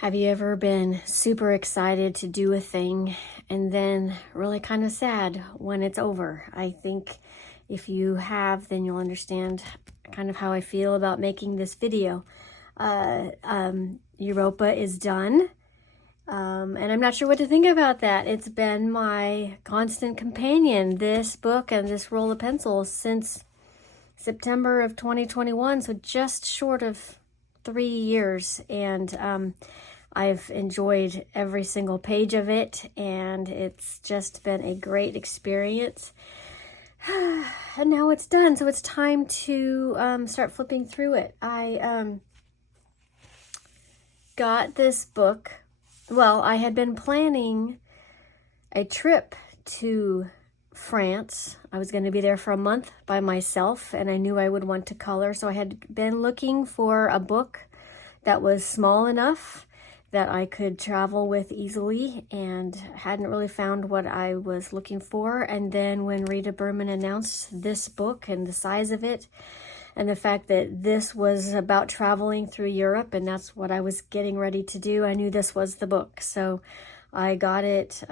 Have you ever been super excited to do a thing and then really kind of sad when it's over? I think if you have, then you'll understand kind of how I feel about making this video. Europa is done, and I'm not sure what to think about that. It's been my constant companion, this book and this roll of pencils, since September of 2021, so just short of 3 years, and I've enjoyed every single page of it, and it's just been a great experience. And now it's done, so it's time to start flipping through it. I got this book. Well, I had been planning a trip to France. I was going to be there for a month by myself, and I knew I would want to color, so I had been looking for a book that was small enough that I could travel with easily, and hadn't really found what I was looking for. And then when Rita Berman announced this book and the size of it, and the fact that this was about traveling through Europe, and that's what I was getting ready to do, I knew this was the book. So I got it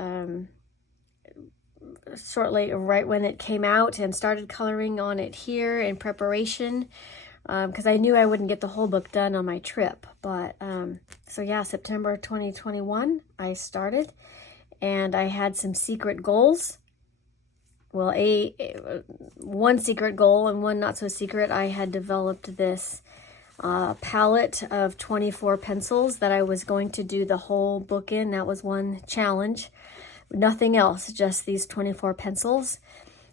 shortly, right when it came out, and started coloring on it here in preparation, because I knew I wouldn't get the whole book done on my trip. But so yeah, September 2021 I started, and I had some secret goals. Well, one secret goal and one not so secret. I had developed this palette of 24 pencils that I was going to do the whole book in. That was one challenge. Nothing else, just these 24 pencils.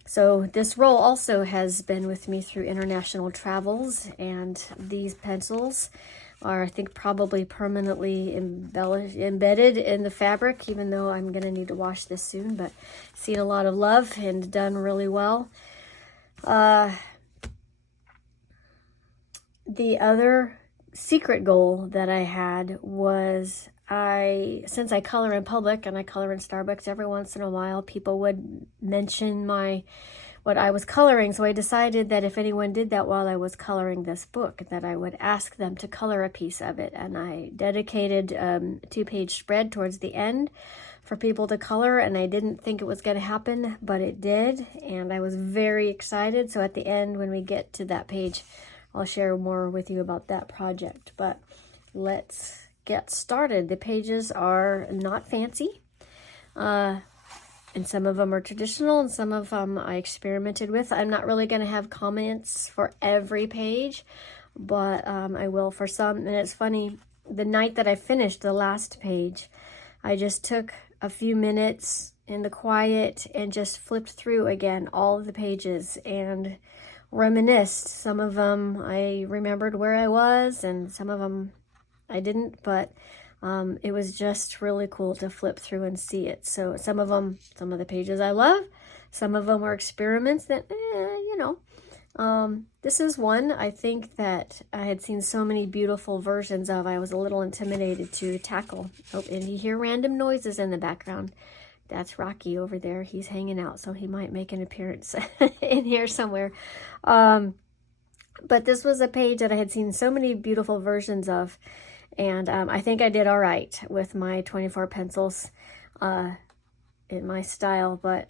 So this roll also has been with me through international travels, and these pencils are, I think, probably permanently embedded in the fabric, even though I'm going to need to wash this soon, but seen a lot of love and done really well. The other secret goal that I had was, since I color in public and I color in Starbucks every once in a while, people would mention what I was coloring. So I decided that if anyone did that while I was coloring this book, that I would ask them to color a piece of it. And I dedicated a 2-page spread towards the end for people to color, and I didn't think it was going to happen, but it did, and I was very excited. So at the end, when we get to that page, I'll share more with you about that project. But let's get started. The pages are not fancy, and some of them are traditional, and some of them I experimented with. I'm not really going to have comments for every page, but I will for some. And it's funny, the night that I finished the last page, I just took a few minutes in the quiet and just flipped through again all of the pages and reminisced. Some of them I remembered where I was, and some of them I didn't, but it was just really cool to flip through and see it. So some of the pages I love, some of them were experiments that, this is one I think that I had seen so many beautiful versions of. I was a little intimidated to tackle. Oh, and you hear random noises in the background. That's Rocky over there. He's hanging out, so he might make an appearance in here somewhere. But this was a page that I had seen so many beautiful versions of, and I think I did all right with my 24 pencils in my style, but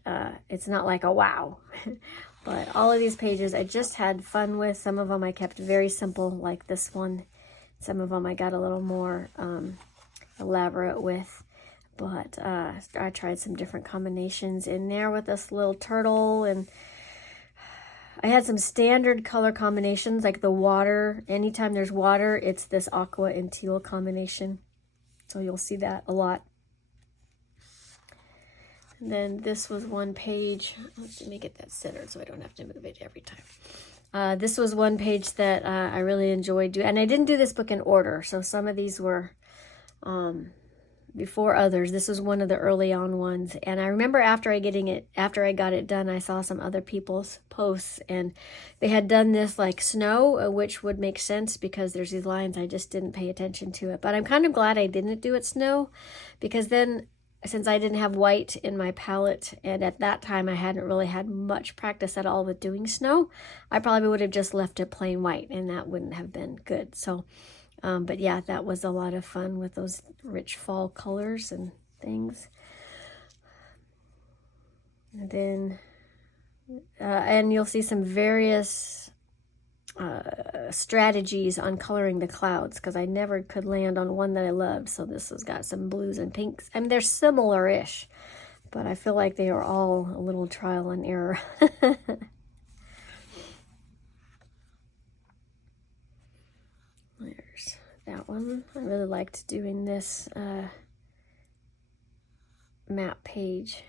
it's not like a wow. But all of these pages I just had fun with. Some of them I kept very simple, like this one. Some of them I got a little more elaborate with. But I tried some different combinations in there with this little turtle, and I had some standard color combinations, like the water. Anytime there's water, it's this aqua and teal combination. So you'll see that a lot. And then this was one page. Let me get that centered so I don't have to move it every time. This was one page that I really enjoyed doing. And I didn't do this book in order, so some of these were before others. This was one of the early on ones, and I remember after I got it done, I saw some other people's posts, and they had done this like snow, which would make sense because there's these lines. I just didn't pay attention to it, but I'm kind of glad I didn't do it snow, because then, since I didn't have white in my palette, and at that time I hadn't really had much practice at all with doing snow, I probably would have just left it plain white, and that wouldn't have been good. So But yeah, that was a lot of fun with those rich fall colors and things. And then, and you'll see some various strategies on coloring the clouds, because I never could land on one that I loved. So this has got some blues and pinks. I mean, they're similar-ish, but I feel like they are all a little trial and error. There's that one. I really liked doing this map page.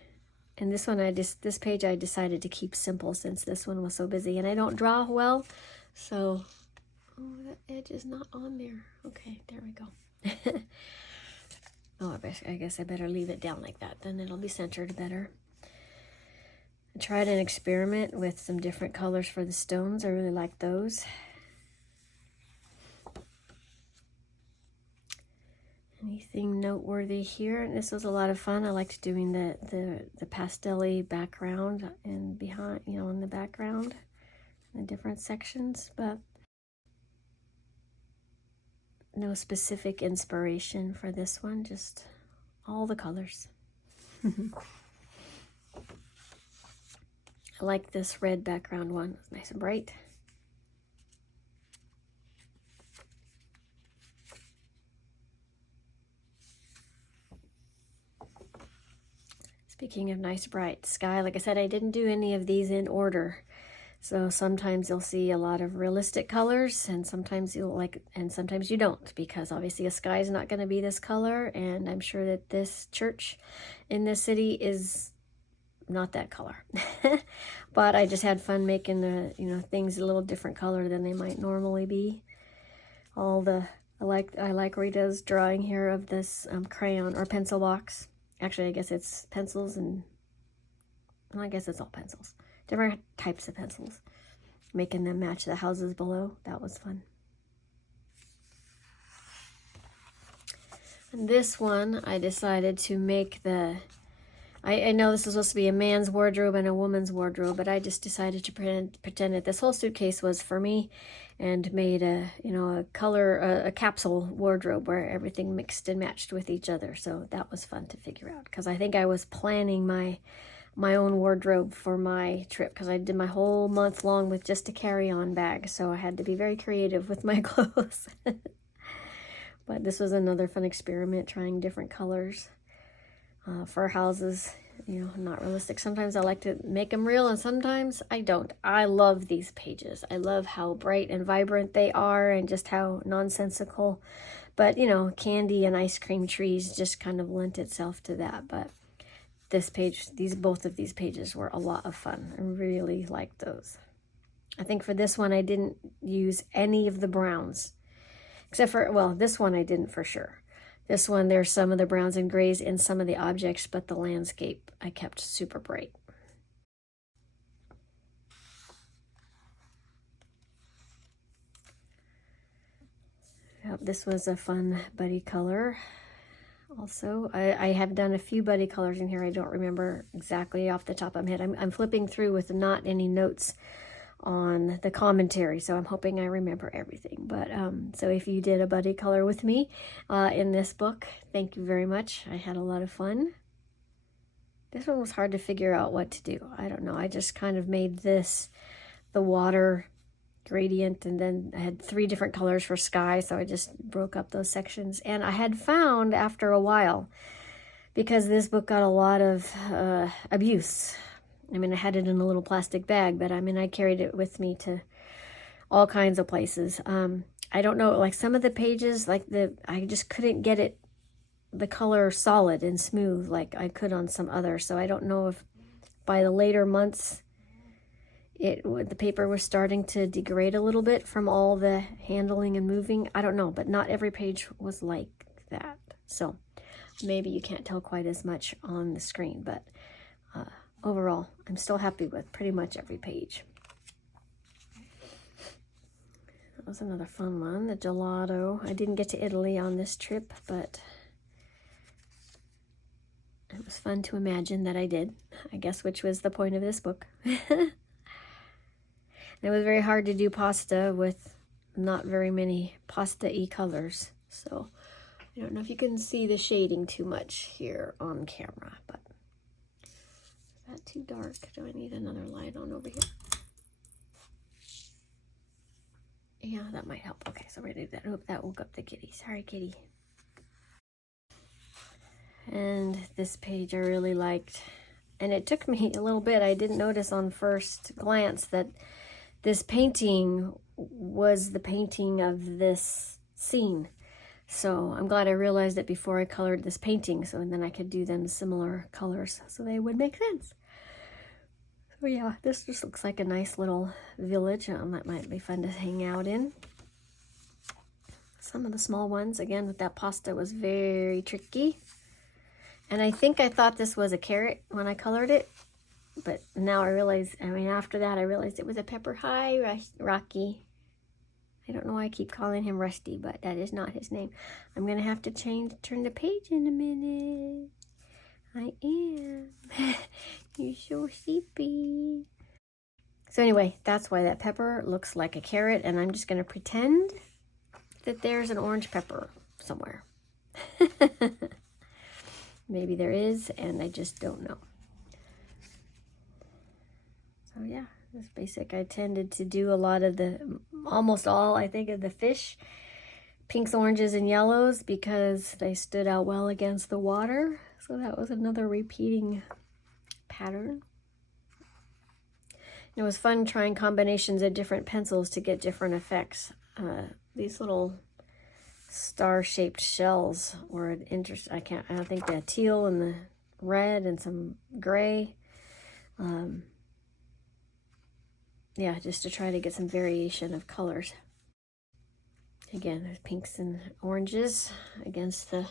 And this one, this page I decided to keep simple since this one was so busy. And I don't draw well, so... Oh, that edge is not on there. Okay, there we go. Oh, I guess I better leave it down like that. Then it'll be centered better. I tried an experiment with some different colors for the stones. I really like those. Anything noteworthy here? And this was a lot of fun. I liked doing the pastel-y background and behind, you know, in the background, the different sections, but no specific inspiration for this one, just all the colors. I like this red background one. It's nice and bright. Speaking of nice bright sky, like I said, I didn't do any of these in order. So sometimes you'll see a lot of realistic colors, and sometimes sometimes you don't, because obviously a sky is not going to be this color, and I'm sure that this church in this city is not that color. But I just had fun making the, you know, things a little different color than they might normally be. I like Rita's drawing here of this crayon or pencil box. Actually, I guess it's pencils, and well, I guess it's all pencils. Different types of pencils. Making them match the houses below. That was fun. And this one, I decided to make I know this is supposed to be a man's wardrobe and a woman's wardrobe, but I just decided to pretend that this whole suitcase was for me, and made a capsule wardrobe where everything mixed and matched with each other. So that was fun to figure out, because I think I was planning my own wardrobe for my trip, because I did my whole month long with just a carry-on bag, so I had to be very creative with my clothes. But this was another fun experiment, trying different colors for houses, you know, not realistic. Sometimes I like to make them real, and sometimes I don't. I love these pages. I love how bright and vibrant they are, and just how nonsensical. But, you know, candy and ice cream trees just kind of lent itself to that. But this page, both of these pages were a lot of fun. I really liked those. I think for this one, I didn't use any of the browns, except for, well, this one I didn't for sure. This one, there's some of the browns and grays in some of the objects, but the landscape I kept super bright. Yep, this was a fun buddy color. Also, I have done a few buddy colors in here. I don't remember exactly off the top of my head. I'm flipping through with not any notes on the commentary, so I'm hoping I remember everything. But so if you did a buddy color with me in this book, thank you very much. I had a lot of fun. This one was hard to figure out what to do. I don't know. I just kind of made this the water gradient, and then I had 3 different colors for sky, so I just broke up those sections. And I had found after a while, because this book got a lot of abuse. I mean, I had it in a little plastic bag, but I mean, I carried it with me to all kinds of places. I don't know, like some of the pages, I just couldn't get the color solid and smooth like I could on some others. So I don't know if by the later months, the paper was starting to degrade a little bit from all the handling and moving. I don't know, but not every page was like that. So maybe you can't tell quite as much on the screen, but overall, I'm still happy with pretty much every page. That was another fun one, the gelato. I didn't get to Italy on this trip, but it was fun to imagine that I did, I guess, which was the point of this book. It was very hard to do pasta with not very many pasta-y colors. So I don't know if you can see the shading too much here on camera, but is that too dark? Do I need another light on over here? Yeah, that might help. Okay, so we're gonna do that. Oh, that woke up the kitty. Sorry, kitty. And this page I really liked. And it took me a little bit. I didn't notice on first glance that this painting was the painting of this scene. So I'm glad I realized it before I colored this painting, so then I could do them similar colors so they would make sense. So yeah, this just looks like a nice little village that might be fun to hang out in. Some of the small ones, again, with that pasta was very tricky. And I think I thought this was a carrot when I colored it, but now I realize, after that I realized it was a pepper. Hi, Rocky. I don't know why I keep calling him Rusty, but that is not his name. I'm going to have to turn the page in a minute. I am. You're so sleepy. So anyway, that's why that pepper looks like a carrot, and I'm just going to pretend that there's an orange pepper somewhere. Maybe there is, and I just don't know. So yeah, this basic. I tended to do a lot of almost all, I think, of the fish, pinks, oranges, and yellows, because they stood out well against the water. So that was another repeating pattern. It was fun trying combinations of different pencils to get different effects. These little star-shaped shells were interesting. I think the teal and the red and some gray. Yeah, just to try to get some variation of colors. Again, there's pinks and oranges against the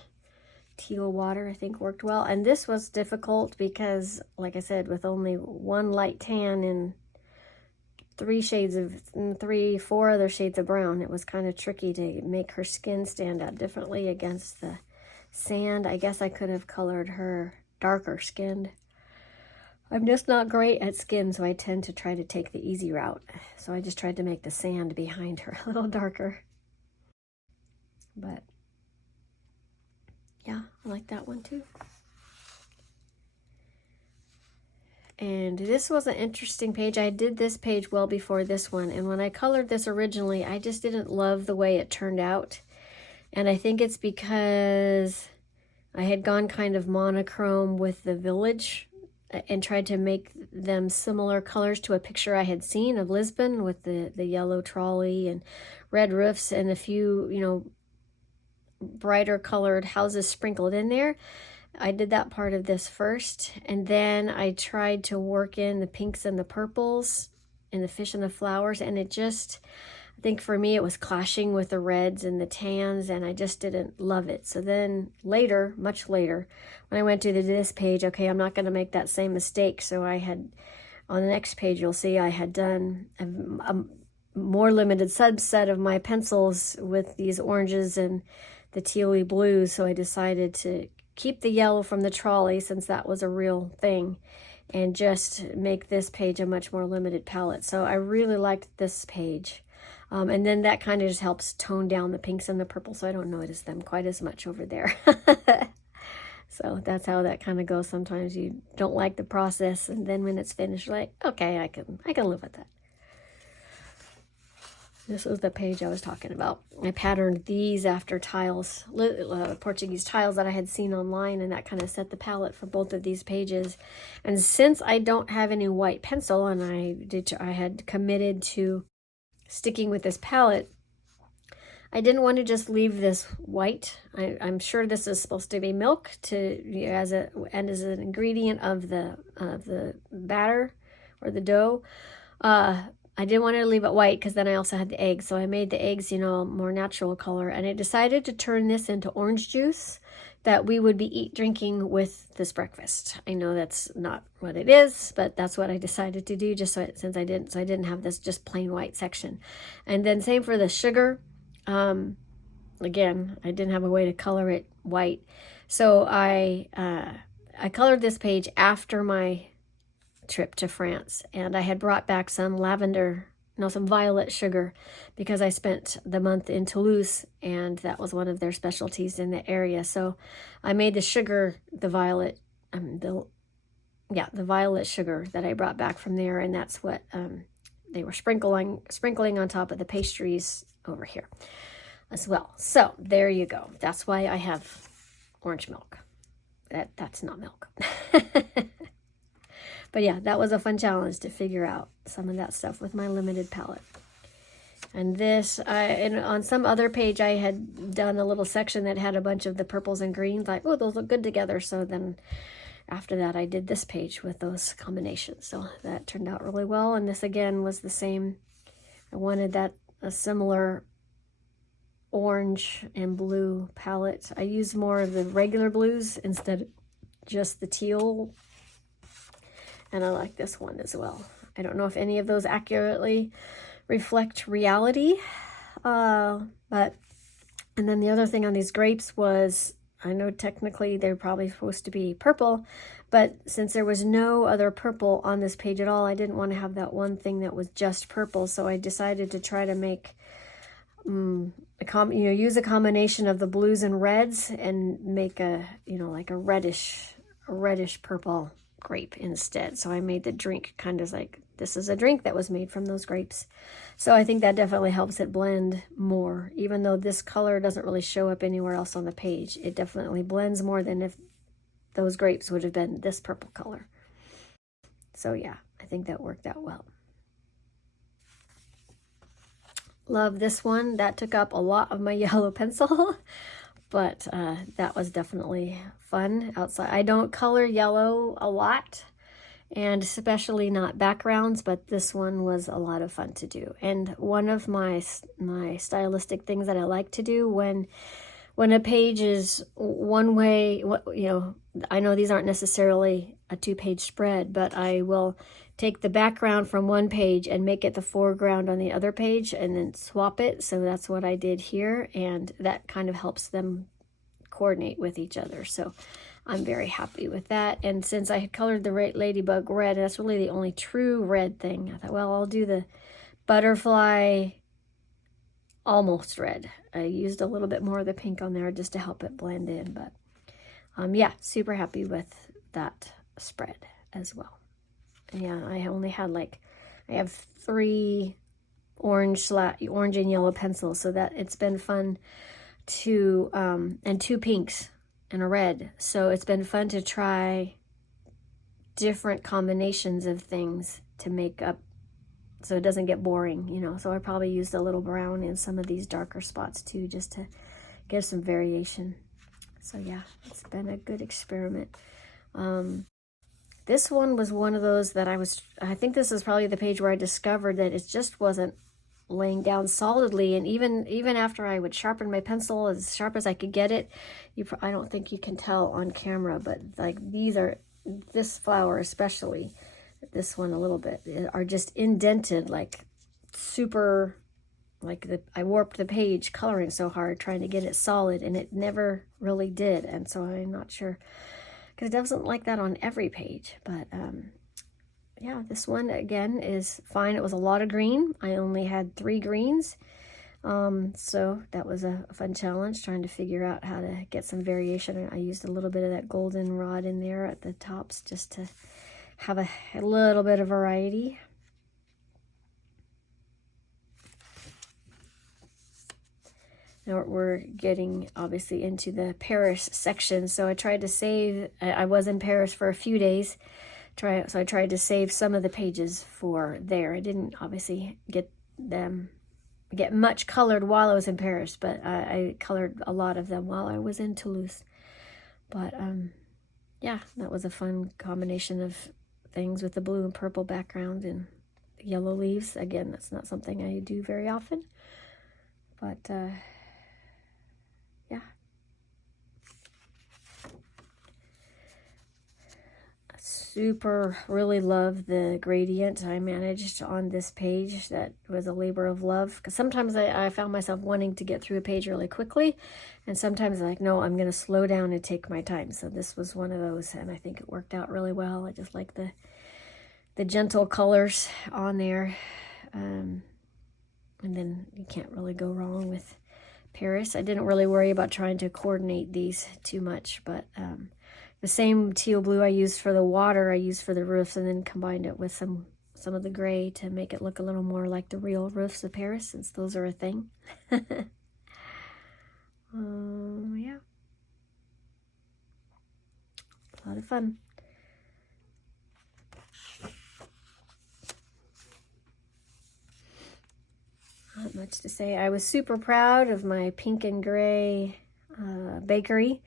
teal water, I think worked well. And this was difficult because, like I said, with only one light tan and four other shades of brown, it was kind of tricky to make her skin stand out differently against the sand. I guess I could have colored her darker skinned. I'm just not great at skin, so I tend to try to take the easy route. So I just tried to make the sand behind her a little darker. But yeah, I like that one too. And this was an interesting page. I did this page well before this one, and when I colored this originally, I just didn't love the way it turned out. And I think it's because I had gone kind of monochrome with the village and tried to make them similar colors to a picture I had seen of Lisbon, with the yellow trolley and red roofs and a few, brighter colored houses sprinkled in there. I did that part of this first, and then I tried to work in the pinks and the purples and the fish and the flowers, and it just, I think for me, it was clashing with the reds and the tans, and I just didn't love it. So then later, much later, when I went to this page, okay, I'm not going to make that same mistake. So I had, on the next page, you'll see I had done a more limited subset of my pencils with these oranges and the tealy blues. So I decided to keep the yellow from the trolley, since that was a real thing, and just make this page a much more limited palette. So I really liked this page. And then that kind of just helps tone down the pinks and the purple, so I don't notice them quite as much over there. So that's how that kind of goes. Sometimes you don't like the process, and then when it's finished, you're like, okay, I can live with that. This was the page I was talking about. I patterned these after tiles, Portuguese tiles that I had seen online, and that kind of set the palette for both of these pages. And since I don't have any white pencil, and I had committed to sticking with this palette, I didn't want to just leave this white. I'm sure this is supposed to be milk as an ingredient of the batter or the dough. I didn't want to leave it white because then I also had the eggs. So I made the eggs, more natural color. And I decided to turn this into orange juice that we would be drinking with this breakfast. I know that's not what it is, but that's what I decided to do, since I didn't have this just plain white section. And then same for the sugar. Again, I didn't have a way to color it white. So I colored this page after my trip to France, and I had brought back some lavender no, some violet sugar, because I spent the month in Toulouse and that was one of their specialties in the area. So I made the sugar, the violet, the violet sugar that I brought back from there, and that's what they were sprinkling on top of the pastries over here as well. So there you go. That's why I have orange milk. That's not milk. But yeah, that was a fun challenge to figure out some of that stuff with my limited palette. And this, and on some other page, I had done a little section that had a bunch of the purples and greens, like, oh, those look good together. So then after that, I did this page with those combinations. So that turned out really well. And this again was the same. I wanted a similar orange and blue palette. I used more of the regular blues instead of just the teal. And I like this one as well. I don't know if any of those accurately reflect reality. And then the other thing on these grapes was, I know technically they're probably supposed to be purple, but since there was no other purple on this page at all, I didn't want to have that one thing that was just purple. So I decided to try to make, use a combination of the blues and reds and make like a reddish purple grape instead. So I made the drink kind of like, this is a drink that was made from those grapes. So I think that definitely helps it blend more. Even though this color doesn't really show up anywhere else on the page, it definitely blends more than if those grapes would have been this purple color. So yeah, I think that worked out well. Love this one. That took up a lot of my yellow pencil. But that was definitely fun outside. I don't color yellow a lot, and especially not backgrounds, but this one was a lot of fun to do. And one of my stylistic things that I like to do when a page is one way, I know these aren't necessarily a 2-page spread, but I will take the background from one page and make it the foreground on the other page and then swap it. So that's what I did here, and that kind of helps them coordinate with each other. So I'm very happy with that. And since I had colored the ladybug red, that's really the only true red thing. I thought, well, I'll do the butterfly almost red. I used a little bit more of the pink on there just to help it blend in. But yeah, super happy with that spread as well. Yeah, I only had I have 3 orange and yellow pencils, so that it's been fun to, and 2 pinks and a red. So it's been fun to try different combinations of things to make up so it doesn't get boring, So I probably used a little brown in some of these darker spots too, just to give some variation. So yeah, it's been a good experiment. This one was one of those that I think this is probably the page where I discovered that it just wasn't laying down solidly. And even after I would sharpen my pencil as sharp as I could get it, I don't think you can tell on camera, but like this flower especially, this one a little bit, are just indented like super, I warped the page coloring so hard trying to get it solid, and it never really did. And so I'm not sure, because it doesn't like that on every page. But yeah, this one again is fine. It was a lot of green. I only had 3 greens. So that was a fun challenge, trying to figure out how to get some variation. I used a little bit of that goldenrod in there at the tops just to have a little bit of variety. Now we're getting obviously into the Paris section. So I tried to save, I was in Paris for a few days. So I tried to save some of the pages for there. I didn't obviously get much colored while I was in Paris, but I colored a lot of them while I was in Toulouse. But yeah, that was a fun combination of things with the blue and purple background and yellow leaves. Again, that's not something I do very often, but yeah. Really love the gradient I managed on this page. That was a labor of love, because sometimes I found myself wanting to get through a page really quickly, and sometimes like, no, I'm going to slow down and take my time. So this was one of those, and I think it worked out really well. I just like the gentle colors on there. And then you can't really go wrong with Paris. I didn't really worry about trying to coordinate these too much, but the same teal blue I used for the water, I used for the roofs, and then combined it with some of the gray to make it look a little more like the real roofs of Paris, since those are a thing. Yeah. A lot of fun. Not much to say. I was super proud of my pink and gray bakery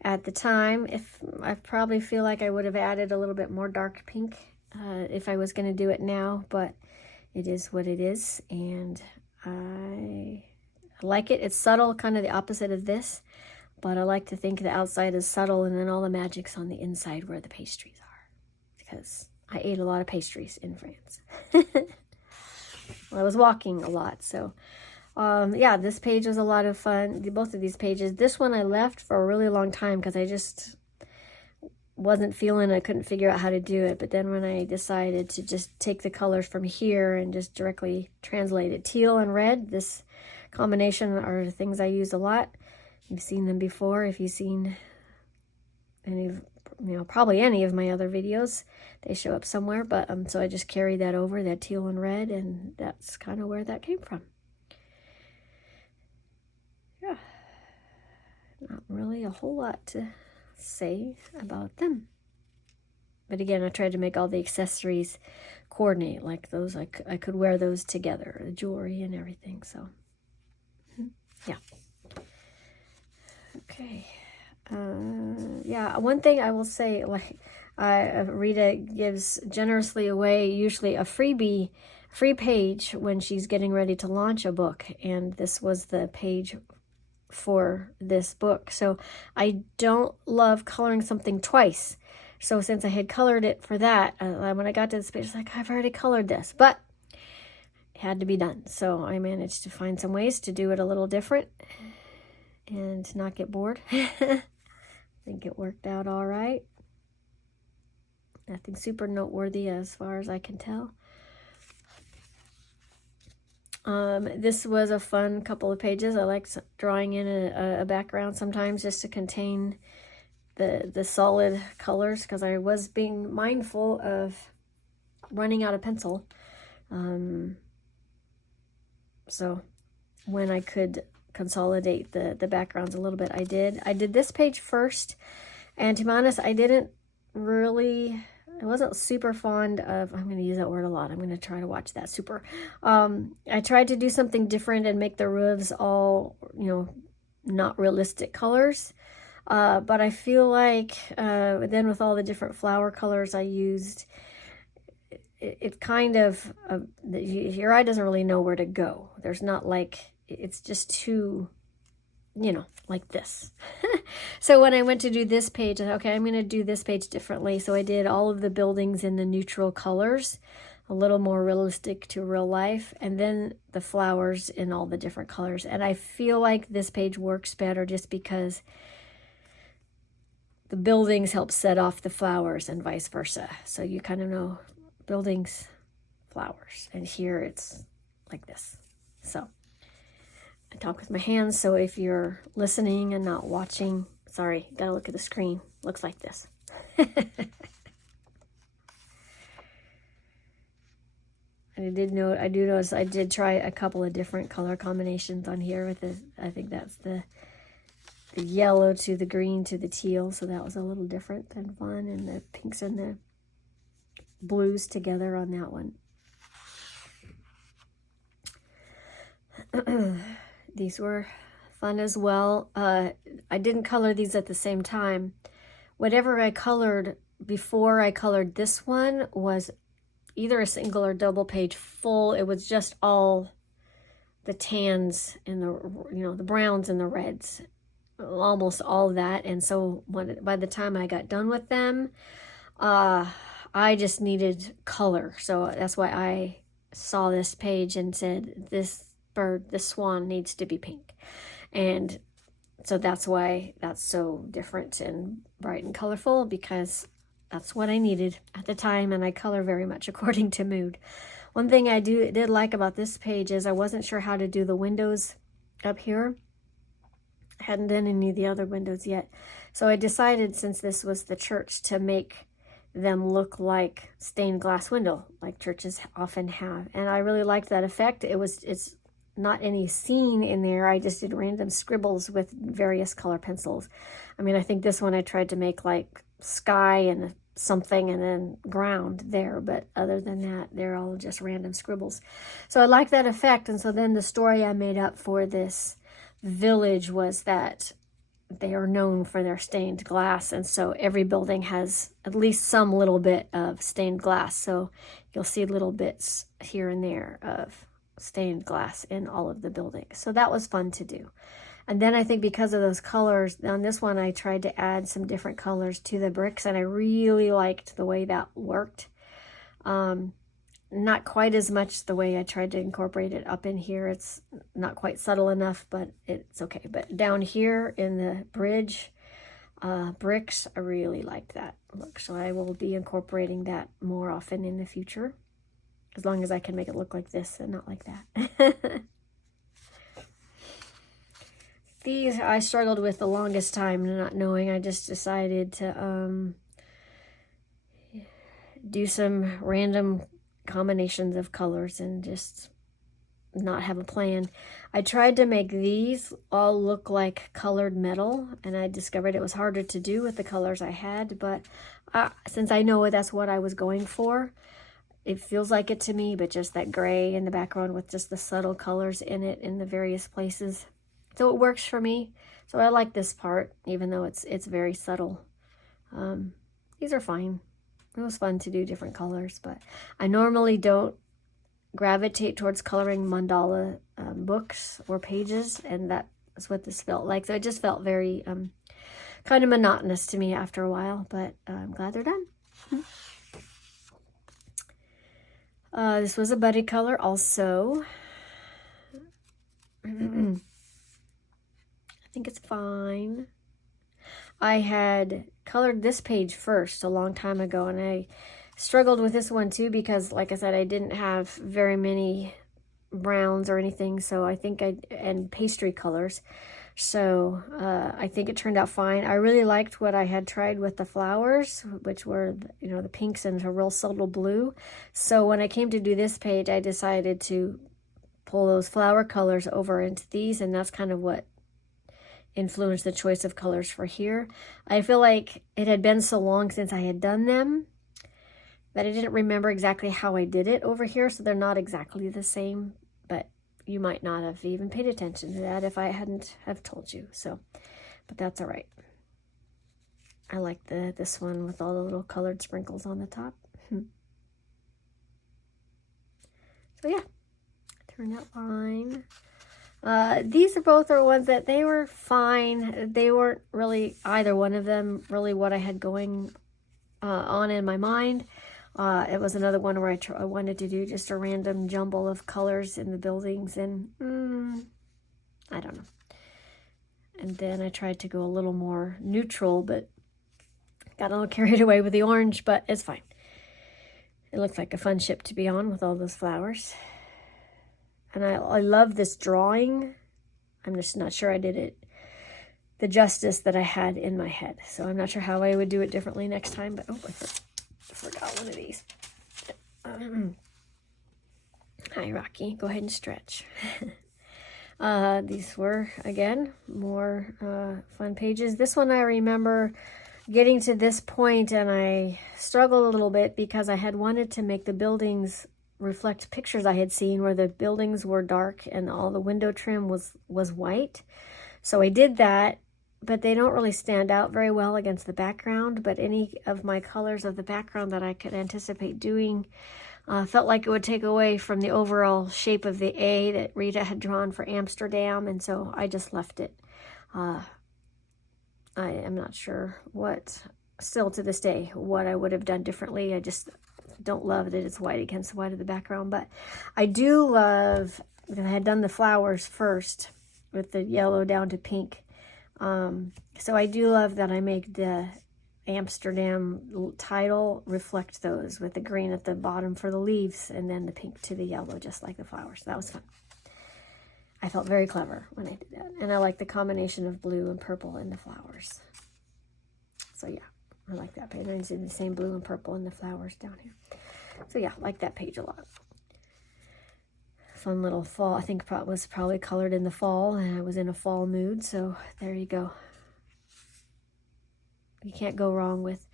at the time. I probably feel like I would have added a little bit more dark pink if I was going to do it now, but it is what it is, and I like it. It's subtle, kind of the opposite of this, but I like to think the outside is subtle and then all the magic's on the inside where the pastries are, because I ate a lot of pastries in France. Well, I was walking a lot, so yeah, this page was a lot of fun. Both of these pages. This one I left for a really long time because I just wasn't feeling, I couldn't figure out how to do it. But then when I decided to just take the colors from here and just directly translate it, teal and red, this combination are the things I use a lot. You've seen them before if you've seen any of, probably any of my other videos. They show up somewhere, but so I just carry that over, that teal and red, and that's kind of where that came from. Yeah, not really a whole lot to say about them. But again, I tried to make all the accessories coordinate, like those, I could wear those together, the jewelry and everything, so yeah. Okay. Yeah, one thing I will say, like Rita gives generously away usually a free page when she's getting ready to launch a book, and this was the page for this book. So I don't love coloring something twice. So since I had colored it for that, when I got to this page, I was like, I've already colored this, but it had to be done. So I managed to find some ways to do it a little different and not get bored. I think it worked out all right. Nothing super noteworthy as far as I can tell. This was a fun couple of pages. I like drawing in a background sometimes just to contain the solid colors, because I was being mindful of running out of pencil. So when I could consolidate the backgrounds a little bit, I did. I did this page first, and to be honest, I wasn't super fond of, I'm going to use that word a lot, I'm going to try to watch that super. I tried to do something different and make the roofs all, not realistic colors. But I feel like then with all the different flower colors I used, it kind of, your eye doesn't really know where to go. There's not like, it's just too, like this. So when I went to do this page, I thought, okay, I'm going to do this page differently. So I did all of the buildings in the neutral colors, a little more realistic to real life, and then the flowers in all the different colors. And I feel like this page works better just because the buildings help set off the flowers and vice versa. So you kind of know buildings, flowers, and here it's like this. So I talk with my hands, so if you're listening and not watching, sorry, gotta look at the screen. Looks like this. I do notice I did try a couple of different color combinations on here with I think that's the yellow to the green to the teal, so that was a little different and fun, and the pinks and the blues together on that one. These were fun as well. I didn't color these at the same time. Whatever I colored before I colored this one was either a single or double page full. It was just all the tans and the browns and the reds, almost all that. And so by the time I got done with them, I just needed color. So that's why I saw this page and said, this bird, this swan needs to be pink. And so that's why that's so different and bright and colorful, because that's what I needed at the time, and I color very much according to mood. One thing I did like about this page is I wasn't sure how to do the windows up here. I hadn't done any of the other windows yet. So I decided, since this was the church, to make them look like stained glass window, like churches often have. And I really liked that effect. It's not any scene in there. I just did random scribbles with various color pencils. I mean, I think this one I tried to make like sky and something and then ground there, but other than that, they're all just random scribbles. So I like that effect. And so then the story I made up for this village was that they are known for their stained glass, and so every building has at least some little bit of stained glass. So you'll see little bits here and there of stained glass in all of the buildings. So that was fun to do. And then I think because of those colors, on this one I tried to add some different colors to the bricks, and I really liked the way that worked. Not quite as much the way I tried to incorporate it up in here. It's not quite subtle enough, but it's okay. But down here in the bridge bricks, I really liked that look. So I will be incorporating that more often in the future, as long as I can make it look like this and not like that. These I struggled with the longest time, not knowing. I just decided to do some random combinations of colors and just not have a plan. I tried to make these all look like colored metal, and I discovered it was harder to do with the colors I had, but since I know that's what I was going for, it feels like it to me, but just that gray in the background with just the subtle colors in it in the various places. So it works for me. So I like this part, even though it's very subtle. These are fine. It was fun to do different colors, but I normally don't gravitate towards coloring mandala books or pages, and that is what this felt like. So it just felt very kind of monotonous to me after a while, but I'm glad they're done. This was a buddy color also. I think it's fine. I had colored this page first a long time ago, and I struggled with this one too because, like I said, I didn't have very many browns or anything, so I think and pastry colors. So I think it turned out fine. I really liked what I had tried with the flowers, which were, the pinks and a real subtle blue. So when I came to do this page, I decided to pull those flower colors over into these, and that's kind of what influenced the choice of colors for here. I feel like it had been so long since I had done them that I didn't remember exactly how I did it over here, so they're not exactly the same, but you might not have even paid attention to that if I hadn't have told you. So, but that's all right. I like this one with all the little colored sprinkles on the top. So yeah, turned out fine. These are both ones that they were fine. They weren't really, either one of them, really what I had going on in my mind. It was another one where I wanted to do just a random jumble of colors in the buildings, and I don't know. And then I tried to go a little more neutral, but got a little carried away with the orange, but it's fine. It looked like a fun ship to be on with all those flowers. And I love this drawing. I'm just not sure I did it the justice that I had in my head. So I'm not sure how I would do it differently next time. But, I forgot one of these. Hi, Rocky. Go ahead and stretch. These were, again, more fun pages. This one I remember getting to this point, and I struggled a little bit because I had wanted to make the buildings reflect pictures I had seen where the buildings were dark and all the window trim was white. So I did that, but they don't really stand out very well against the background. But any of my colors of the background that I could anticipate doing felt like it would take away from the overall shape of the A that Rita had drawn for Amsterdam, and so I just left it. I am not sure still to this day, what I would have done differently. I just don't love that it's white against the white of the background, but I do love that I had done the flowers first with the yellow down to pink. So I do love that I made the Amsterdam title reflect those with the green at the bottom for the leaves and then the pink to the yellow, just like the flowers. That was fun. I felt very clever when I did that. And I like the combination of blue and purple in the flowers. So yeah, I like that page. I did the same blue and purple in the flowers down here. So yeah, I like that page a lot. Fun little fall. I think it was probably colored in the fall, and I was in a fall mood. So there you go. You can't go wrong with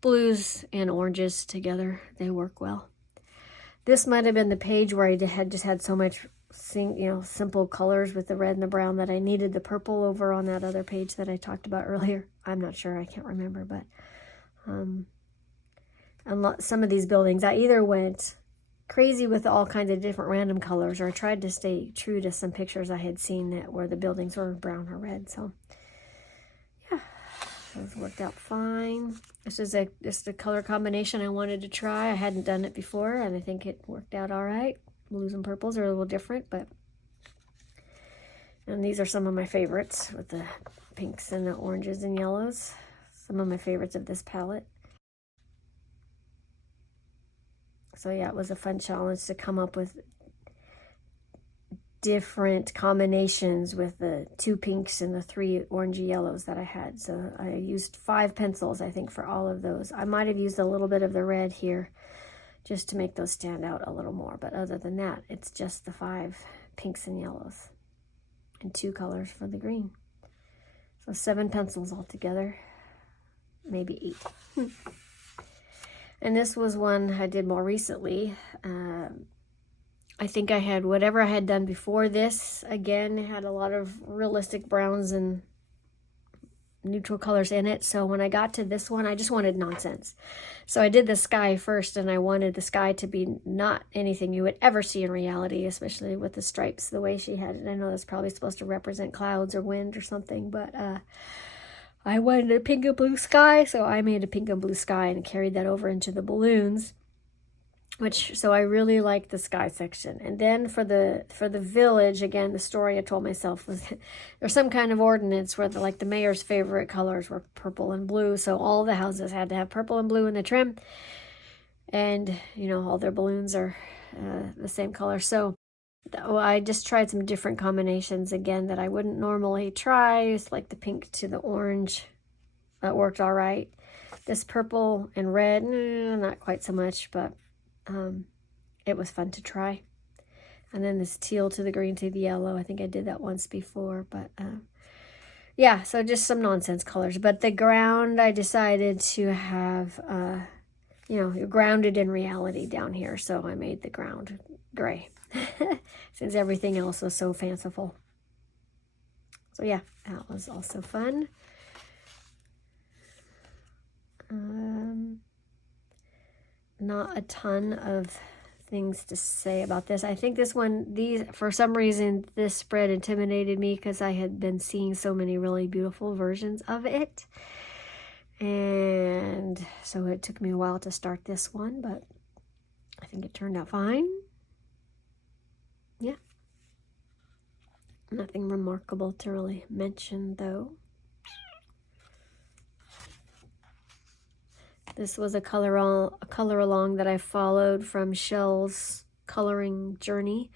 blues and oranges together. They work well. This might have been the page where I just had so much, simple colors with the red and the brown that I needed the purple over on that other page that I talked about earlier. I'm not sure. I can't remember, but some of these buildings, I either went crazy with all kinds of different random colors, or I tried to stay true to some pictures I had seen where the buildings were brown or red. So yeah, those worked out fine. This is just a color combination I wanted to try. I hadn't done it before, and I think it worked out all right. Blues and purples are a little different, and these are some of my favorites with the pinks and the oranges and yellows. Some of my favorites of this palette. So yeah, it was a fun challenge to come up with different combinations with the 2 pinks and the 3 orangey yellows that I had. So I used 5 pencils, I think, for all of those. I might have used a little bit of the red here just to make those stand out a little more. But other than that, it's just the 5 pinks and yellows and 2 colors for the green. So 7 pencils altogether, maybe 8. And this was one I did more recently. I think I had whatever I had done before this. Again, had a lot of realistic browns and neutral colors in it. So when I got to this one, I just wanted nonsense. So I did the sky first, and I wanted the sky to be not anything you would ever see in reality, especially with the stripes the way she had it. I know that's probably supposed to represent clouds or wind or something, but I wanted a pink and blue sky, so I made a pink and blue sky and carried that over into the balloons. So I really liked the sky section. And then for the village, again, the story I told myself was there's some kind of ordinance where the mayor's favorite colors were purple and blue, so all the houses had to have purple and blue in the trim, and all their balloons are the same color. So I just tried some different combinations again that I wouldn't normally try. It's like the pink to the orange. That worked all right. This purple and red, not quite so much, but it was fun to try. And then this teal to the green to the yellow. I think I did that once before, but yeah, so just some nonsense colors. But the ground, I decided to have, you're grounded in reality down here. So I made the ground gray since everything else was so fanciful. So yeah, that was also fun. Not a ton of things to say about this. I think for some reason, this spread intimidated me because I had been seeing so many really beautiful versions of it. And so it took me a while to start this one, but I think it turned out fine. Yeah. Nothing remarkable to really mention, though. This was a color along that I followed from Shell's coloring journey,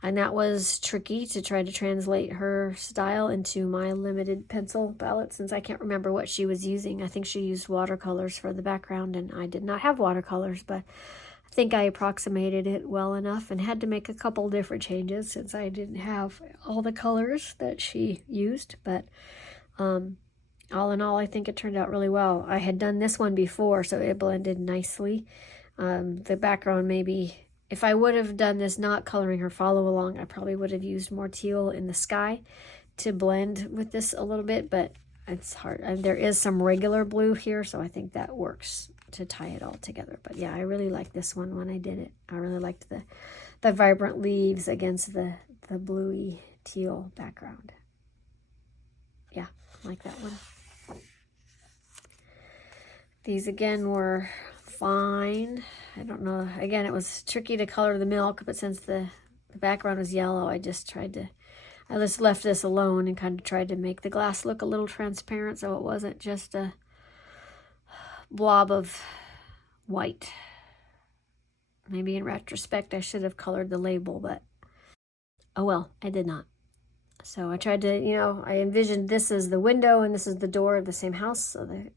and that was tricky to try to translate her style into my limited pencil palette, since I can't remember what she was using. I think she used watercolors for the background, and I did not have watercolors, but I think I approximated it well enough and had to make a couple different changes since I didn't have all the colors that she used, but all in all, I think it turned out really well. I had done this one before, so it blended nicely. The background, maybe, if I would have done this not coloring her follow along, I probably would have used more teal in the sky to blend with this a little bit, but it's hard. And there is some regular blue here, so I think that works to tie it all together. But yeah, I really liked this one when I did it. I really liked the vibrant leaves against the bluey teal background. Yeah, I like that one. These again were fine. I don't know. Again, it was tricky to color the milk, but since the background was yellow, I just left this alone and kind of tried to make the glass look a little transparent so it wasn't just a blob of white. Maybe in retrospect I should have colored the label, but oh well, I did not. So I tried to, you know, I envisioned this as the window and this is the door of the same house, so the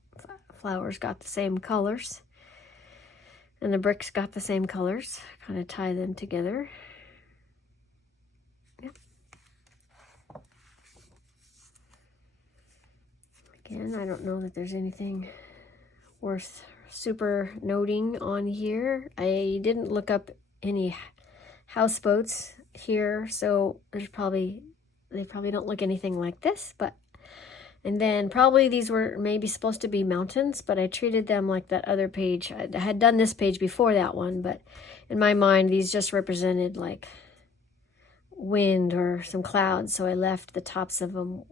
flowers got the same colors and the bricks got the same colors. Kind of tie them together. Yeah. Again, I don't know that there's anything worth super noting on here. I didn't look up any houseboats here, so they probably don't look anything like this, but and then probably these were maybe supposed to be mountains, but I treated them like that other page. I had done this page before that one, but in my mind these just represented like wind or some clouds, so I left the tops of them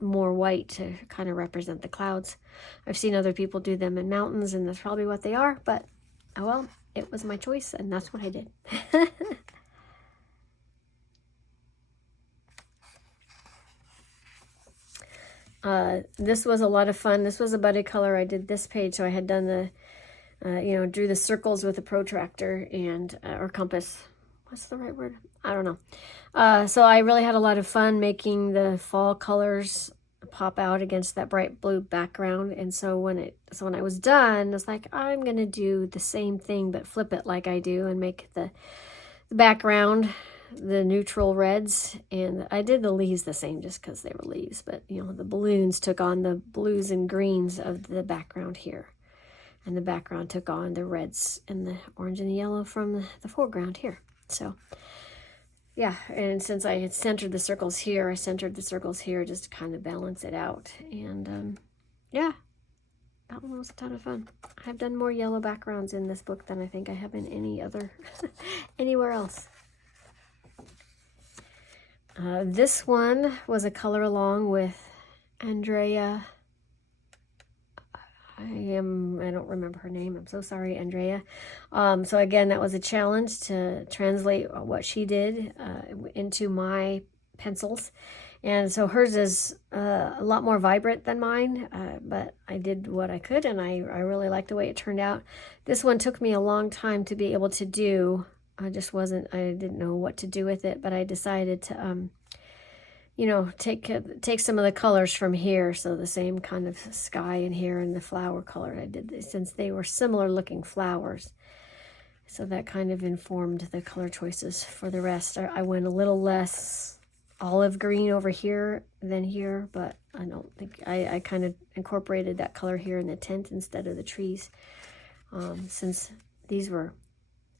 more white to kind of represent the clouds. I've seen other people do them in mountains, and that's probably what they are, but oh well, it was my choice, and that's what I did. This was a lot of fun. This was a buddy color. I did this page, so I had done the, you know, drew the circles with a protractor and, or compass. What's the right word? I don't know. So I really had a lot of fun making the fall colors pop out against that bright blue background. And so when I was done, I was like, I'm going to do the same thing, but flip it like I do and make the background the neutral reds. And I did the leaves the same just because they were leaves, but you know, the balloons took on the blues and greens of the background here, and the background took on the reds and the orange and the yellow from the foreground here. So yeah, and since I had centered the circles here, I centered the circles here just to kind of balance it out. And yeah, that one was a ton of fun. I've done more yellow backgrounds in this book than I think I have in any other anywhere else. This one was a color along with Andrea. I don't remember her name. I'm so sorry, Andrea. So again, that was a challenge to translate what she did into my pencils. And so hers is a lot more vibrant than mine, but I did what I could, and I really liked the way it turned out. This one took me a long time to be able to do. I didn't know what to do with it, but I decided to, you know, take some of the colors from here. So the same kind of sky in here and the flower color. I did this since they were similar looking flowers. So that kind of informed the color choices for the rest. I went a little less olive green over here than here, but I don't think I kind of incorporated that color here in the tent instead of the trees, since these were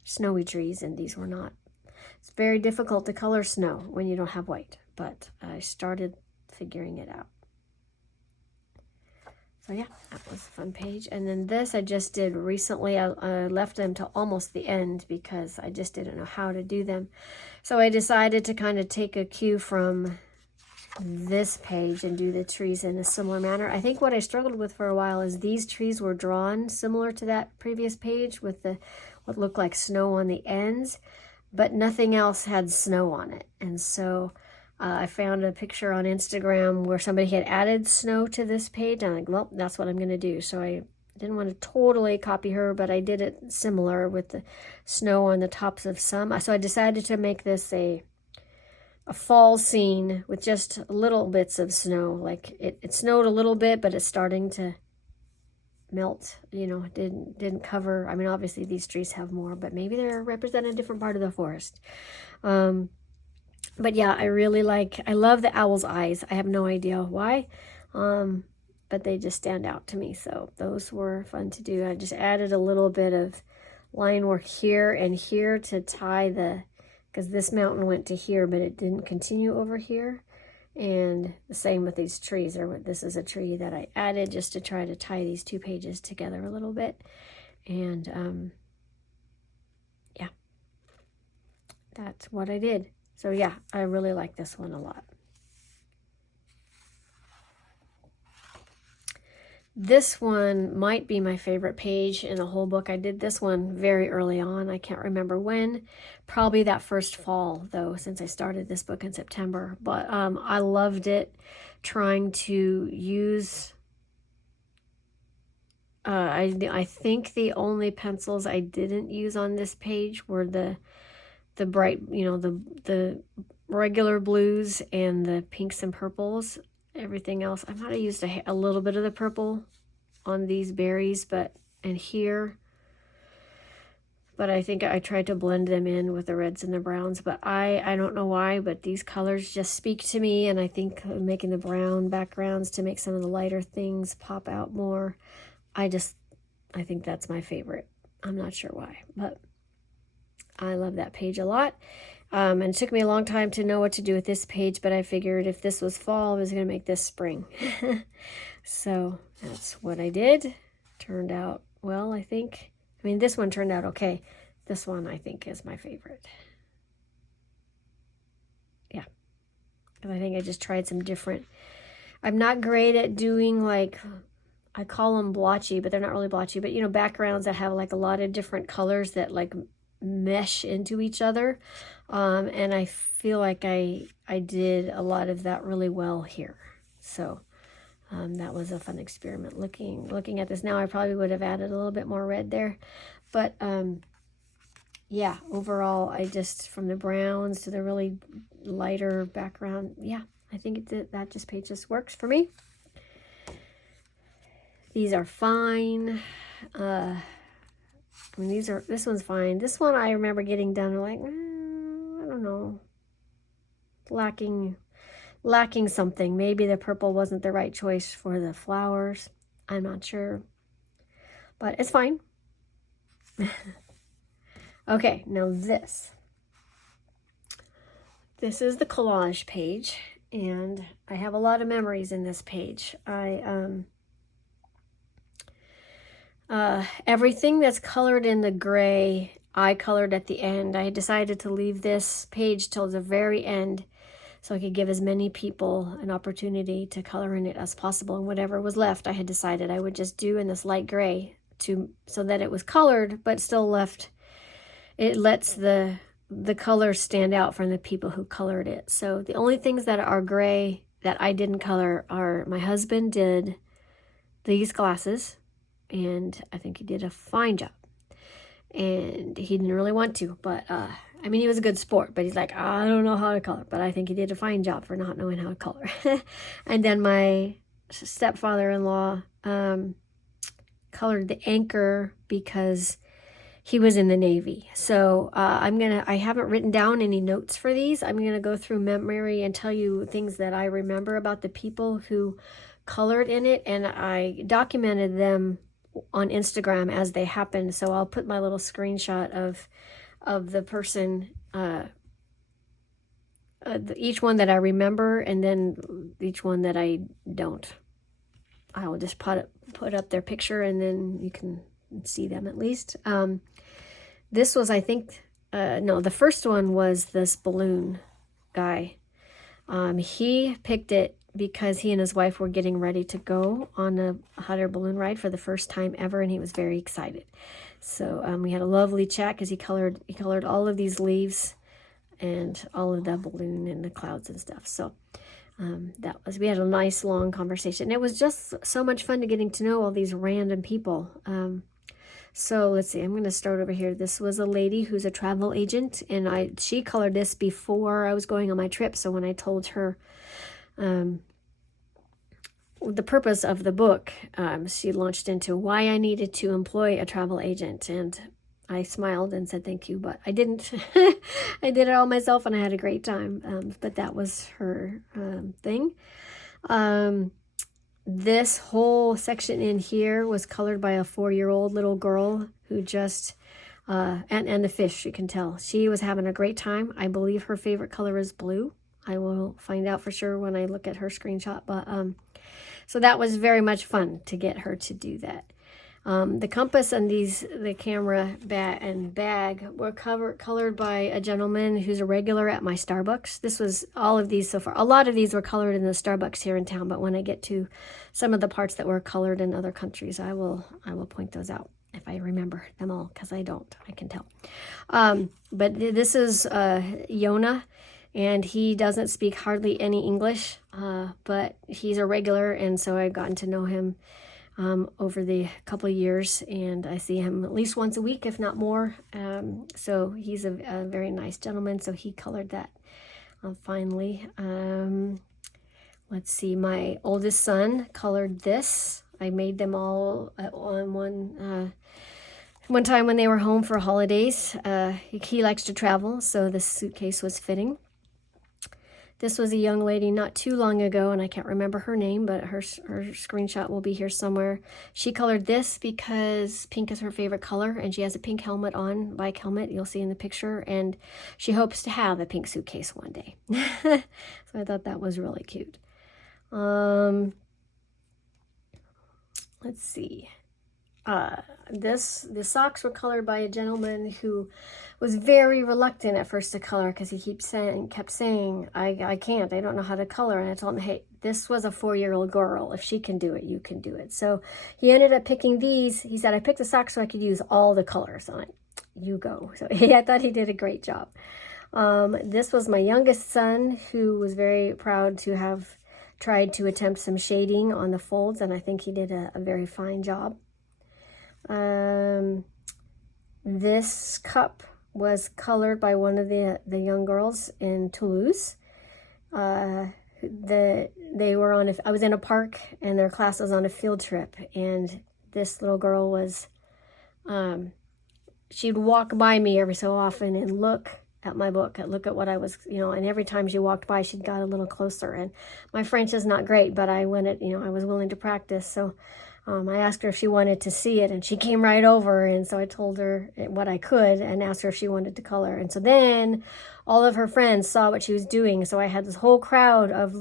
snowy trees and these were not. It's very difficult to color snow when you don't have white, but I started figuring it out. So yeah, that was a fun page. And then this I just did recently. I left them to almost the end because I just didn't know how to do them. So I decided to kind of take a cue from this page and do the trees in a similar manner. I think what I struggled with for a while is these trees were drawn similar to that previous page with the what looked like snow on the ends, but nothing else had snow on it. And so I found a picture on Instagram where somebody had added snow to this page. I'm like, well, that's what I'm going to do. So I didn't want to totally copy her, but I did it similar with the snow on the tops of some. So I decided to make this a fall scene with just little bits of snow. Like it snowed a little bit, but it's starting to melt, you know. Didn't cover. I mean, obviously these trees have more, but maybe they're represent a different part of the forest. But yeah, I love the owl's eyes. I have no idea why, but they just stand out to me. So those were fun to do. I just added a little bit of line work here and here to tie because this mountain went to here, but it didn't continue over here. And the same with these trees. This is a tree that I added just to try to tie these two pages together a little bit. And yeah, that's what I did. So yeah, I really like this one a lot. This one might be my favorite page in the whole book. I did this one very early on. I can't remember when. Probably that first fall, though, since I started this book in September. But I loved it, trying to use I think the only pencils I didn't use on this page were the bright, the regular blues and the pinks and purples. Everything else, I might have used a little bit of the purple on these berries, and here. But I think I tried to blend them in with the reds and the browns. But I don't know why, but these colors just speak to me. And I think making the brown backgrounds to make some of the lighter things pop out more. I think that's my favorite. I'm not sure why, but I love that page a lot. And it took me a long time to know what to do with this page, but I figured if this was fall, I was going to make this spring. So that's what I did. Turned out well, I think. I mean, this one turned out okay. This one, I think, is my favorite. Yeah. And I think I just tried some different... I'm not great at doing, like, I call them blotchy, but they're not really blotchy. But, backgrounds that have, like, a lot of different colors that, like, mesh into each other. And I feel like I did a lot of that really well here. So... that was a fun experiment. Looking at this now, I probably would have added a little bit more red there. But, yeah, overall, I just, from the browns to the really lighter background, yeah, I think that page just works for me. These are fine. I mean, this one's fine. This one I remember getting done like, I don't know, lacking something. Maybe the purple wasn't the right choice for the flowers. I'm not sure, but it's fine. Okay, now this is the collage page, and I have a lot of memories in this page. Everything that's colored in the gray, I colored at the end. I decided to leave this page till the very end, so I could give as many people an opportunity to color in it as possible. And whatever was left, I had decided I would just do in this light gray so that it was colored, but still it lets the colors stand out from the people who colored it. So the only things that are gray that I didn't color are my husband did these glasses, and I think he did a fine job. And he didn't really want to, but I mean, he was a good sport, but he's like, I don't know how to color, but I think he did a fine job for not knowing how to color. And then my stepfather-in-law colored the anchor because he was in the Navy. So I haven't written down any notes for these. I'm going to go through memory and tell you things that I remember about the people who colored in it, and I documented them on Instagram as they happened. So I'll put my little screenshot of the person, each one that I remember, and then each one that I don't. I will just put up their picture, and then you can see them at least. This was, I think, no, the first one was this balloon guy. He picked it because he and his wife were getting ready to go on a hot air balloon ride for the first time ever, and he was very excited. So we had a lovely chat because he colored all of these leaves and all of the balloon and the clouds and stuff. So we had a nice long conversation. It was just so much fun to getting to know all these random people. So let's see, I'm going to start over here. This was a lady who's a travel agent, and she colored this before I was going on my trip. So when I told her the purpose of the book, she launched into why I needed to employ a travel agent, and I smiled and said thank you, but I didn't. I did it all myself, and I had a great time, but that was her thing. This whole section in here was colored by a 4-year-old little girl who just, and the fish, you can tell. She was having a great time. I believe her favorite color is blue. I will find out for sure when I look at her screenshot, but so that was very much fun to get her to do that. The compass and the camera bag were colored by a gentleman who's a regular at my Starbucks. This was all of these so far. A lot of these were colored in the Starbucks here in town, but when I get to some of the parts that were colored in other countries, I will point those out if I remember them all, because I don't. I can tell. But this is Yona, and he doesn't speak hardly any English, but he's a regular, and so I've gotten to know him. over the couple of years, and I see him at least once a week, if not more. So he's a very nice gentleman, so he colored that finally. Let's see, my oldest son colored this. I made them all on one time when they were home for holidays. He likes to travel, so this suitcase was fitting. This was a young lady not too long ago, and I can't remember her name, but her screenshot will be here somewhere. She colored this because pink is her favorite color, and she has a pink helmet on, bike helmet, you'll see in the picture, and she hopes to have a pink suitcase one day. So I thought that was really cute. Let's see. The socks were colored by a gentleman who was very reluctant at first to color because he kept saying, I can't, I don't know how to color. And I told him, hey, this was a 4-year-old girl. If she can do it, you can do it. So he ended up picking these. He said, I picked the socks so I could use all the colors on it. You go. So I thought he did a great job. This was my youngest son, who was very proud to have tried to attempt some shading on the folds, and I think he did a very fine job. This cup was colored by one of the young girls in Toulouse. I was in a park, and their class was on a field trip, and this little girl was, she'd walk by me every so often and look at my book, look at what I was, and every time she walked by, she got a little closer. And my French is not great, but I was willing to practice. So I asked her if she wanted to see it, and she came right over. And so I told her what I could and asked her if she wanted to color. And so then all of her friends saw what she was doing. So I had this whole crowd of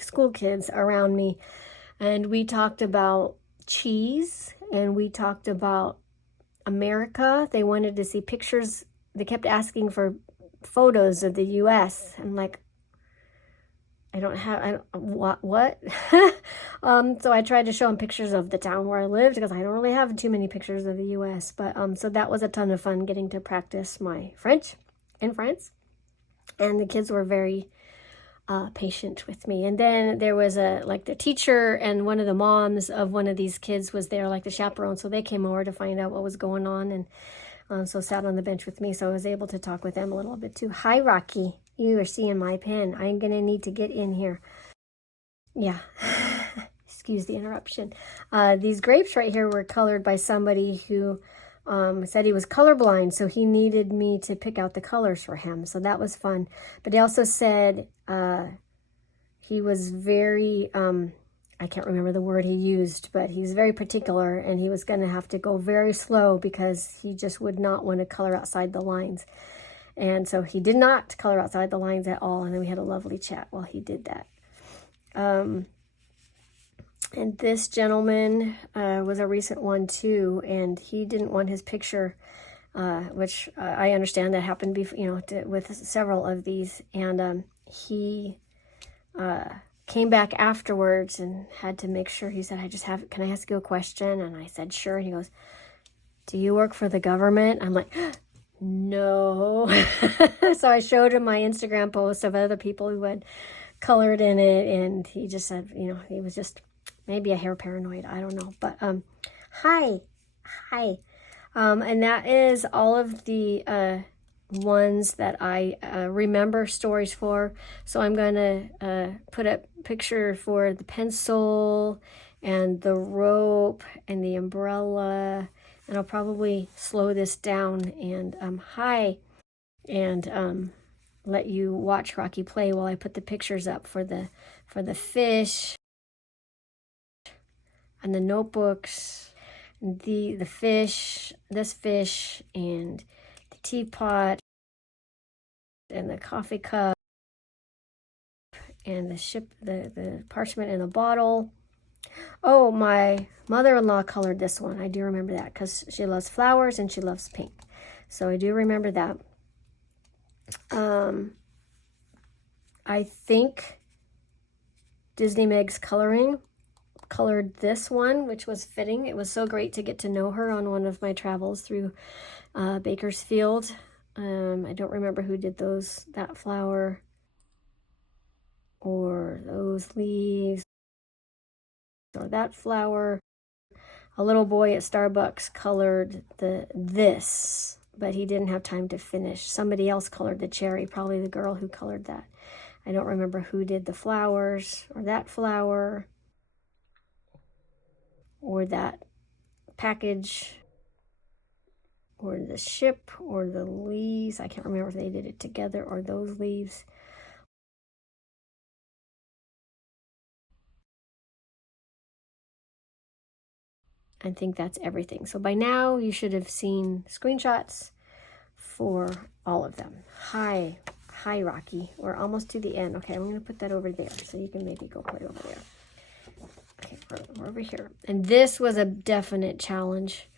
school kids around me. And we talked about cheese, and we talked about America. They wanted to see pictures. They kept asking for photos of the U.S. I'm like, what? So I tried to show them pictures of the town where I lived, because I don't really have too many pictures of the U.S. But so that was a ton of fun, getting to practice my French in France. And the kids were very patient with me. And then there was the teacher and one of the moms of one of these kids was there, like the chaperone. So they came over to find out what was going on, and so sat on the bench with me, so I was able to talk with them a little bit too. Hi, Rocky. You are seeing my pen. I'm going to need to get in here. Yeah. Excuse the interruption. These grapes right here were colored by somebody who said he was colorblind, so he needed me to pick out the colors for him. So that was fun. But he also said he was very... I can't remember the word he used, but he's very particular, and he was going to have to go very slow because he just would not want to color outside the lines. And so he did not color outside the lines at all, and then we had a lovely chat while he did that. And this gentleman was a recent one too, and he didn't want his picture, which I understand that happened before, with several of these, and he came back afterwards and had to make sure. He said, can I ask you a question? And I said, sure. And he goes, do you work for the government? I'm like, no. So I showed him my Instagram posts of other people who had colored in it, and he just said, he was just maybe a hair paranoid. I don't know. But hi. And that is all of the ones that I remember stories for. So I'm going to put a picture for the pencil and the rope and the umbrella, and I'll probably slow this down and let you watch Rocky play while I put the pictures up for the fish and the notebooks, the fish, this fish, and the teapot, and the coffee cup, and the parchment in the bottle. Oh, my mother-in-law colored this one. I do remember that because she loves flowers and she loves pink. So I do remember that. I think Disney Meg's colored this one, which was fitting. It was so great to get to know her on one of my travels through Bakersfield. I don't remember who did that flower or those leaves or that flower. a little boy at Starbucks colored this, but he didn't have time to finish. Somebody else colored the cherry, probably the girl who colored that. I don't remember who did the flowers, or that flower, or that package, or the ship, or the leaves. I can't remember if they did it together or those leaves. I think that's everything. So by now you should have seen screenshots for all of them. Hi, Rocky. We're almost to the end. Okay, I'm going to put that over there so you can maybe go play over there. Okay, we're over here. And this was a definite challenge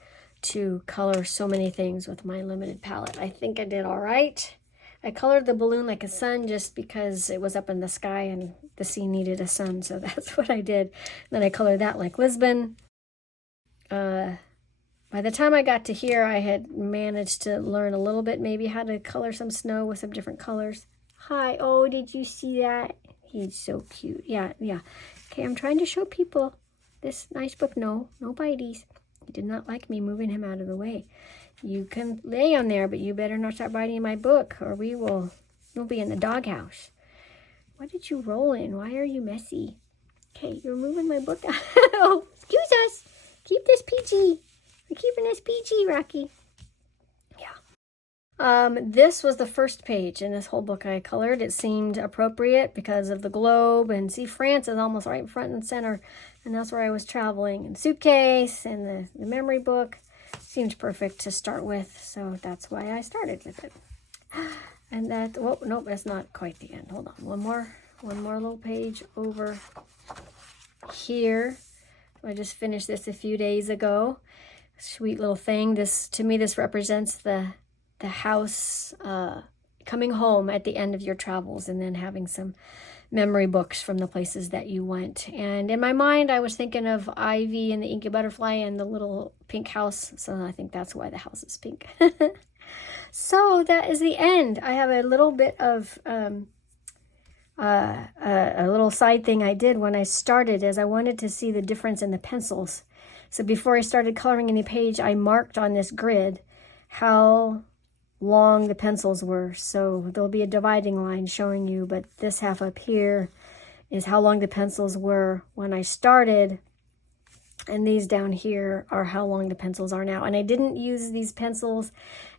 to color so many things with my limited palette. I think I did all right. I colored the balloon like a sun just because it was up in the sky and the scene needed a sun, so that's what I did. Then I colored that like Lisbon. By the time I got to here, I had managed to learn a little bit, maybe how to color some snow with some different colors. Hi, oh, did you see that? He's so cute. Yeah. Okay, I'm trying to show people this nice book. No bites. He did not like me moving him out of the way. You can lay on there, but you better not start biting my book, or you'll be in the doghouse. What did you roll in? Why are you messy? Okay, you're moving my book. Oh, excuse us. Keep this peachy. We're keeping this peachy, Rocky. Yeah. This was the first page in this whole book I colored. It seemed appropriate because of the globe, and see, France is almost right in front and center, and that's where I was traveling. And suitcase and the memory book seemed perfect to start with, so that's why I started with it. And that, well, nope, that's not quite the end. Hold on, one more little page over here. I just finished this a few days ago. Sweet little thing. This, to me, this represents the house coming home at the end of your travels, and then having some memory books from the places that you went. And in my mind, I was thinking of Ivy and the Inky Butterfly and the little pink house. So I think that's why the house is pink. So that is the end. I have a little bit of a little side thing I did when I started, is I wanted to see the difference in the pencils. So before I started coloring any page, I marked on this grid how long the pencils were. So there'll be a dividing line showing you, but this half up here is how long the pencils were when I started, and these down here are how long the pencils are now. And I didn't use these pencils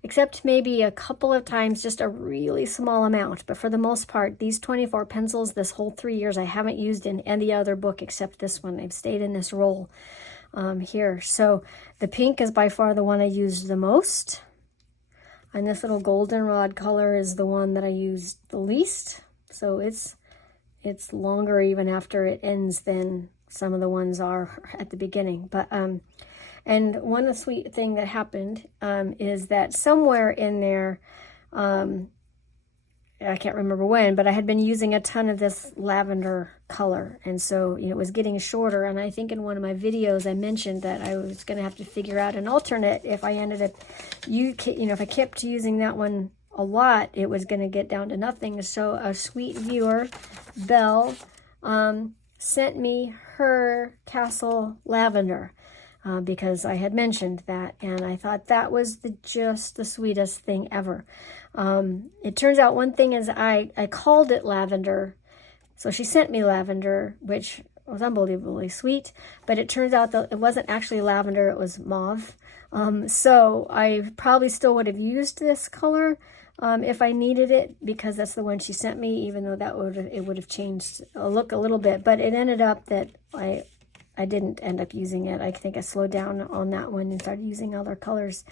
except maybe a couple of times, just a really small amount. But for the most part, these 24 pencils, this whole 3 years, I haven't used in any other book except this one. I've stayed in this roll here. So the pink is by far the one I used the most. And this little goldenrod color is the one that I used the least. So it's longer even after it ends than some of the ones are at the beginning. But and one sweet thing that happened is that somewhere in there, I can't remember when, but I had been using a ton of this lavender color, and so it was getting shorter. And I think in one of my videos I mentioned that I was going to have to figure out an alternate if I ended up, if I kept using that one a lot, it was going to get down to nothing. So a sweet viewer, Belle, sent me her Castle Lavender because I had mentioned that, and I thought that was just the sweetest thing ever. It turns out one thing is I called it lavender, so she sent me lavender, which was unbelievably sweet, but it turns out that it wasn't actually lavender, it was mauve. So I probably still would have used this color if I needed it, because that's the one she sent me, even though it would have changed a look a little bit. But it ended up that I didn't end up using it. I think I slowed down on that one and started using other colors.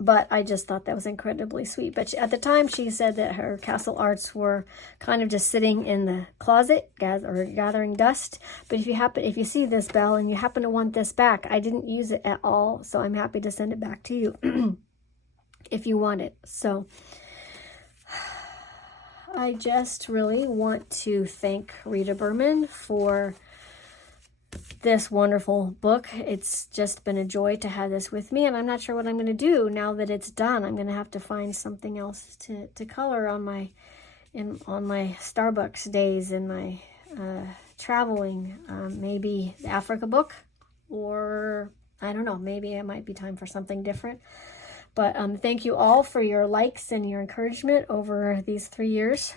But I just thought that was incredibly sweet. But at the time, she said that her castle arts were kind of just sitting in the closet or gathering dust. But if you see this, Belle, and you happen to want this back, I didn't use it at all, so I'm happy to send it back to you if you want it. So I just really want to thank Rita Berman for this wonderful book. It's just been a joy to have this with me, and I'm not sure what I'm going to do now that it's done. I'm going to have to find something else to color on my Starbucks days and my traveling. Maybe the Africa book. or I don't know, maybe it might be time for something different. But thank you all for your likes and your encouragement over these 3 years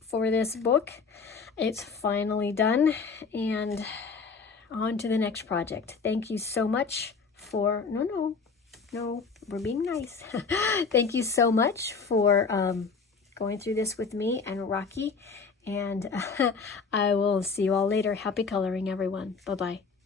for this book. It's finally done, and on to the next project. Thank you so much for, no, we're being nice. Thank you so much for going through this with me and Rocky, and I will see you all later. Happy coloring, everyone. Bye-bye.